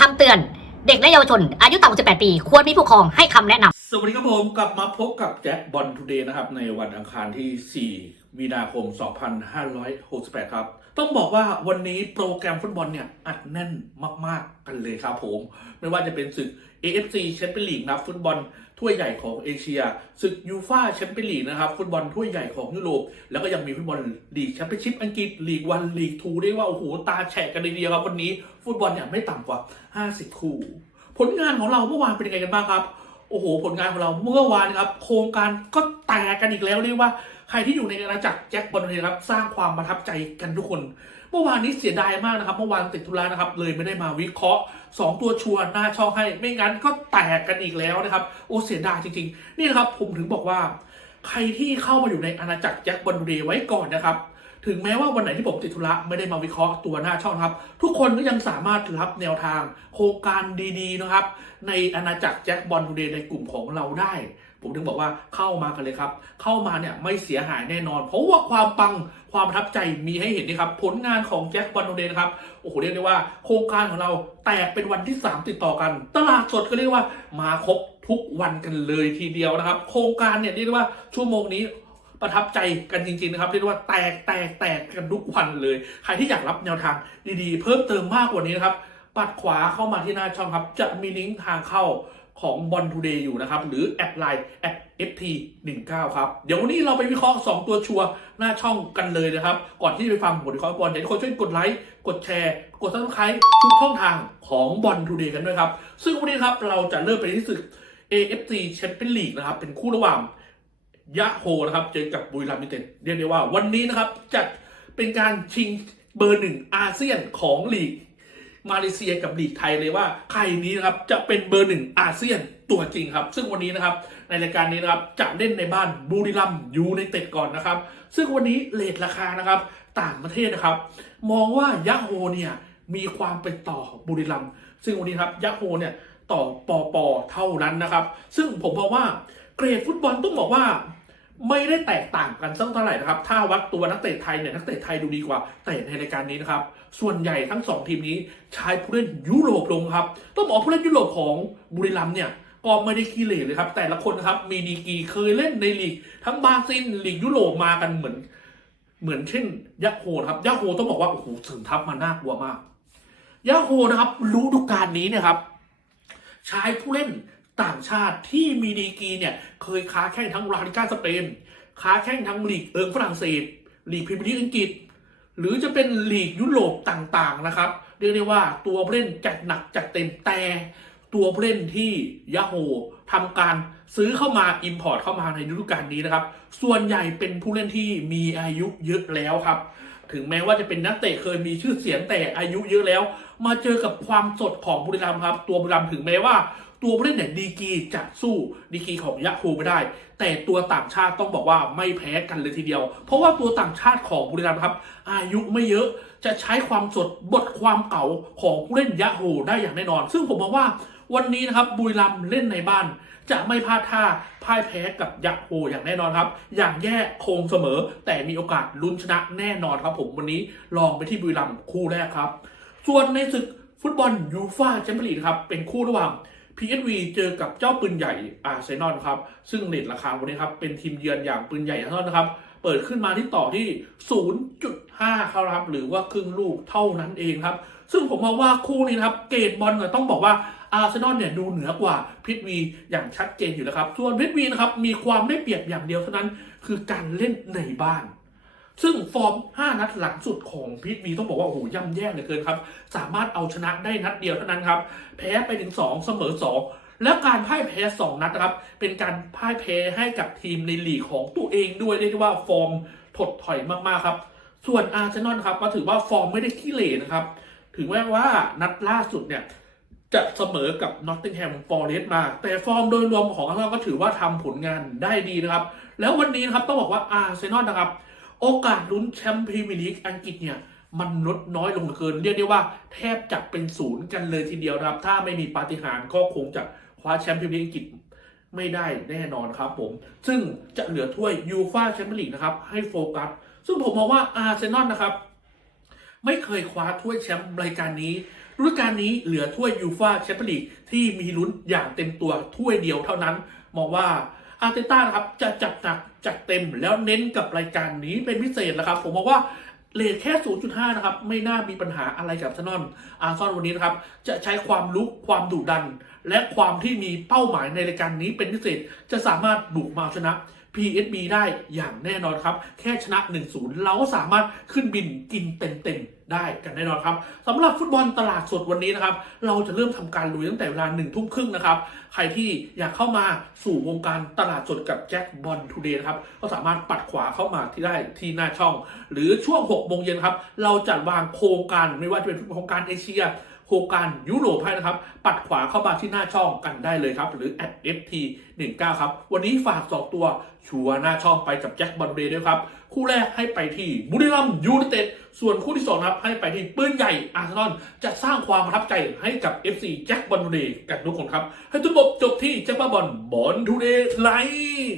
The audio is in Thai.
คำเตือน เด็กและเยาวชน อายุต่ำกว่า18 ปี ควรมีผู้ปกครองให้คำแนะนำสวัสดีครับผมกลับมาพบกับแจ็คบอลทูเดย์นะครับ ในวันอังคารที่ 4 มีนาคม 2568 ครับ ต้องบอกว่าวันนี้โปรแกรมฟุตบอลเนี่ยอัดแน่นมาก ๆ กันเลยครับผม ไม่ว่าจะเป็นศึก AFC แชมเปี้ยนลีกนะครับฟุตบอล ถ้วยใหญ่ของเอเชียศึกยูฟาแชมเปี้ยนลีกนะครับฟุตบอลถ้วยใหญ่ของยุโรป แล้วก็ยังมีฟุตบอลลีกแชมเปี้ยนชิพอังกฤษลีกวันลีกทูเรียกว่าโอ้โหตาแฉกกันเลยทีเดียวครับวันนี้ฟุตบอลเนี่ยไม่ต่ำกว่า 50 คู่ ผลงานของเราเมื่อวานเป็นยังไงกันบ้างครับโอ้โห ผลงานของเราเมื่อวานนะครับ โครงการก็แตกกันอีกแล้วเรียกว่า ใครที่อยู่ในอาณาจักรแจ็คบอลเลยครับสร้างความประทับใจกันทุกคน เมื่อวานนี้เสียดายมากนะครับ เมื่อวานติดธุระนะครับ เลยไม่ได้มาวิเคราะห์ 2 ตัวชัวร์หน้าช่องให้ ไม่งั้นก็แตกกันอีกแล้วนะครับ โอ้เสียดายจริงๆ นี่นะครับผมถึงบอกว่า ใครที่เข้ามาอยู่ในอาณาจักรแจ็คบอลเดย์ไว้ก่อนนะครับถึงแม้ว่าวันไหนที่ผมติดธุระไม่ได้มาวิเคราะห์ตัวหน้าช่องครับ ทุกคนก็ยังสามารถรับแนวทางโครงการดีๆนะครับ ในอาณาจักรแจ็คบอลทูเดย์ในกลุ่มของเราได้ ผมถึงบอกว่าเข้ามากันเลยครับ เข้ามาเนี่ยไม่เสียหายแน่นอน เพราะว่าความปังความประทับใจมีให้เห็นนะครับ ผลงานของแจ็คบอลทูเดนะครับโอ้โหเรียกได้ว่าโครงการของเราแตกเป็นวันที่ 3 ติดต่อกัน ตลาดสดก็เรียกว่ามาครบทุกวันกันเลยทีเดียวนะครับ โครงการเนี่ยเรียกได้ว่าชั่วโมงนี้ประทับใจกันจริงๆนะครับเรียกได้ว่าแตกแตกแตกกันทุกวันเลย ใครที่อยากรับแนวทางดีๆ เพิ่มเติมมากกว่านี้นะครับปัดขวาเข้ามาที่หน้าช่องครับ จะมีลิงก์ทางเข้า ของบอลทูเดย์อยู่นะครับ หรือแอดไลน์แอด ft19 ครับ เดี๋ยววันนี้เราไปวิเคราะห์ 2 ตัวชัวร์หน้าช่องกันเลยนะครับ ก่อนที่จะไปฟังบทวิเคราะห์บอลอยากให้ทุกคนช่วยกดไลค์กดแชร์ กดซับสไครต์ทุกช่องทางของบอลทูเดย์กันด้วยครับ ซึ่งวันนี้ครับเราจะเริ่มไปที่ศึก AFC Champions League นะครับ เป็นคู่ระหว่างยะโฮนะครับเจอกับบุรีรัมย์ยูไนเต็ดเรียกได้ว่าวันนี้นะครับจะเป็นการชิงเบอร์หนึ่งอาเซียนของลีก มาเลเซียกับลีกไทยเลยว่าใครนี้นะครับจะเป็นเบอร์หนึ่งอาเซียนตัวจริงครับ ซึ่งวันนี้นะครับในรายการนี้นะครับจะเล่นในบ้านบุรีรัมย์ยูไนเต็ดก่อนนะครับ ซึ่งวันนี้เลทราคานะครับต่างประเทศนะครับ มองว่ายะโฮเนี่ยมีความเป็นต่อบุรีรัมซึ่งวันนี้ครับยะโฮเนี่ยต่อปอปอเท่านั้นนะครับ ซึ่งผมมองว่าเกรดฟุตบอลต้องบอกว่า ไม่ได้แตกต่างกันสักเท่าไหร่นะครับ ถ้าวัดตัวนักเตะไทยเนี่ยนักเตะไทยดูดีกว่า แต่ในรายการนี้นะครับ ส่วนใหญ่ทั้งสองทีมนี้ใช้ผู้เล่นยุโรปลงครับ ต้องบอกผู้เล่นยุโรปของบุรีรัมย์เนี่ยก็ไม่ได้ขี้เหร่เลยครับ แต่ละคนนะครับมีดีกีเคยเล่นในลีก ทั้งบราซิลลีกยุโรปมากันเหมือน เหมือนเช่นยะโฮครับยะโฮต้องบอกว่าโอ้โหสริมทัพมาน่ากลัวมากยะโฮนะครับรู้ดูการนี้เนี่ยครับใช้ผู้เล่น ต่างชาติที่มีดีกีเนี่ยเคยค้าแข่งทั้งลาลิก้าสเปน ค้าแข่งทั้งลีกเอิงฝรั่งเศสลีกพรีเมียร์ลีกอังกฤษ หรือจะเป็นลีกยุโรปต่างๆนะครับ เรียกได้ว่าตัวผู้เล่นจัดหนักจัดเต็มแต่ตัวผู้เล่นที่ยาโฮทำการซื้อเข้ามาอิมพอร์ตเข้ามาในฤดูกาลนี้นะครับ ส่วนใหญ่เป็นผู้เล่นที่มีอายุเยอะแล้วครับ ถึงแม้ว่าจะเป็นนักเตะเคยมีชื่อเสียงแต่อายุเยอะแล้ว มาเจอกับความสดของบุรีรัมย์ครับ ตัวบุรีรัมย์ถึงแม้ว่า ตัวผู้เล่นเนี่ยดีกีจะสู้ดีกีของยะโฮไม่ได้ แต่ตัวต่างชาติต้องบอกว่าไม่แพ้กันเลยทีเดียว เพราะว่าตัวต่างชาติของบุรีรัมย์ครับ อายุไม่เยอะจะใช้ความสดบทความเก่าของผู้เล่นยะโฮได้อย่างแน่นอน ซึ่งผมมองว่าวันนี้นะครับบุรีรัมย์เล่นในบ้าน จะไม่พลาดท่าพ่ายแพ้กับยะโฮอย่างแน่นอนครับ อย่างแย่คงเสมอ แต่มีโอกาสลุ้นชนะแน่นอนครับ ผมวันนี้ลองไปที่บุรีรัมย์คู่แรกครับ ส่วนในศึกฟุตบอลยูฟ่าแชมเปี้ยนลีกครับเป็นคู่ระหว่าง PSV เจอกับเจ้าปืนใหญ่อาร์เซนอลครับ ซึ่งเลทราคาวันนี้ครับ เป็นทีมเยือนอย่างปืนใหญ่อาร์เซนอลนะครับ เปิดขึ้นมาที่ต่อที่ 0.5ครับ หรือว่าครึ่งลูกเท่านั้นเองครับ ซึ่งผมมองว่าคู่นี้นครับ เกตบอลเนี่ยต้องบอกว่าอาร์เซนอลเนี่ยดูเหนือกว่าพิทวีอย่างชัดเจนอยู่แล้วครับ ส่วนพิทวีนะครับมีความได้เปรียบอย่างเดียวเท่านั้น คือการเล่นในบ้าน ซึ่งฟอร์ม 5 นัดหลังสุดของพีทวีต้องบอกว่า โอ้โหย่ำแย่เหลือเกินครับ สามารถเอาชนะได้นัดเดียวเท่านั้นครับ แพ้ไปถึง 2 เสมอ 2 และการพ่ายแพ้ 2 นัดนะครับ เป็นการพ่ายแพ้ให้กับทีมในลีกของตัวเองด้วยเรียกได้ว่าฟอร์มถดถอยมากๆครับ ส่วนอาร์เซนอลครับก็ถือว่าฟอร์มไม่ได้ขี้เหร่นะครับ ถึงแม้ว่านัดล่าสุดเนี่ยจะเสมอกับนอตติงแฮมฟอร์เรสต์มา แต่ฟอร์มโดยรวมของอาร์เซนอลก็ถือว่าทำผลงานได้ดีนะครับ แล้ววันนี้นะครับต้องบอกว่าอาร์เซนอลนะครับ โอกาสลุ้นแชมป์พรีเมียร์ลีกอังกฤษเนี่ยมันลดน้อยลงเหลือเกิน เรียกได้ว่าแทบจะเป็นศูนย์กันเลยทีเดียวครับ ถ้าไม่มีปาฏิหาริย์ก็คงจะคว้าแชมป์พรีเมียร์ลีกอังกฤษไม่ได้แน่นอนครับผม ซึ่งจะเหลือถ้วยยูฟาแชมเปี้ยนลีกนะครับ ให้โฟกัส ซึ่งผมมองว่าอาร์เซนอลนะครับ ไม่เคยคว้าถ้วยแชมป์รายการนี้ฤดูกาลนี้เหลือถ้วยยูฟาแชมเปี้ยนลีกที่มีลุ้นอย่างเต็มตัวถ้วยเดียวเท่านั้น มองว่า อาร์เตต้านะครับจะจัดหนักจัดเต็มแล้วเน้นกับรายการนี้เป็นพิเศษนะครับ ผมมองว่าเลทแค่ 0.5 นะครับ ไม่น่ามีปัญหาอะไรกับซานอน อาร์ซอนวันนี้นะครับ จะใช้ความลุกความดุดัน และความที่มีเป้าหมายในรายการนี้เป็นพิเศษ จะสามารถบุกมาชนะ PSB ได้อย่างแน่นอนครับ แค่ชนะ 1-0 เราก็สามารถขึ้นบินกินเต็มๆได้กันแน่นอนครับสำหรับฟุตบอลตลาดสดวันนี้นะครับ เราจะเริ่มทำการลุยตั้งแต่เวลาหนึ่งทุ่มครึ่งนะครับ ใครที่อยากเข้ามาสู่วงการตลาดสดกับแจ็คบอลทูเดย์นะครับ ก็สามารถปัดขวาเข้ามาที่ได้ที่หน้าช่อง หรือช่วง6โมงเย็นครับ เราจัดวางโครงการไม่ว่าจะเป็นโครงการเอเชีย โครงการยุโรปให้นะครับ ปัดขวาเข้ามาที่หน้าช่องกันได้เลยครับ หรือ @ft 19ครับ วันนี้ฝากสองตัวชัวร์หน้าช่องไปกับแจ็คบอลเด้ด้วยครับ คู่แรกให้ไปที่บุรีรัมยูไนเต็ดส่วนคู่ที่สองครับให้ไปที่ปืนใหญ่อาร์เซนอลจะสร้างความประทับใจให้กับ FC แจ็คบอลเด้กันทุกคนครับ ให้ทุกบบจบที่แจ็คบอลบอลทูเดย์ไลท์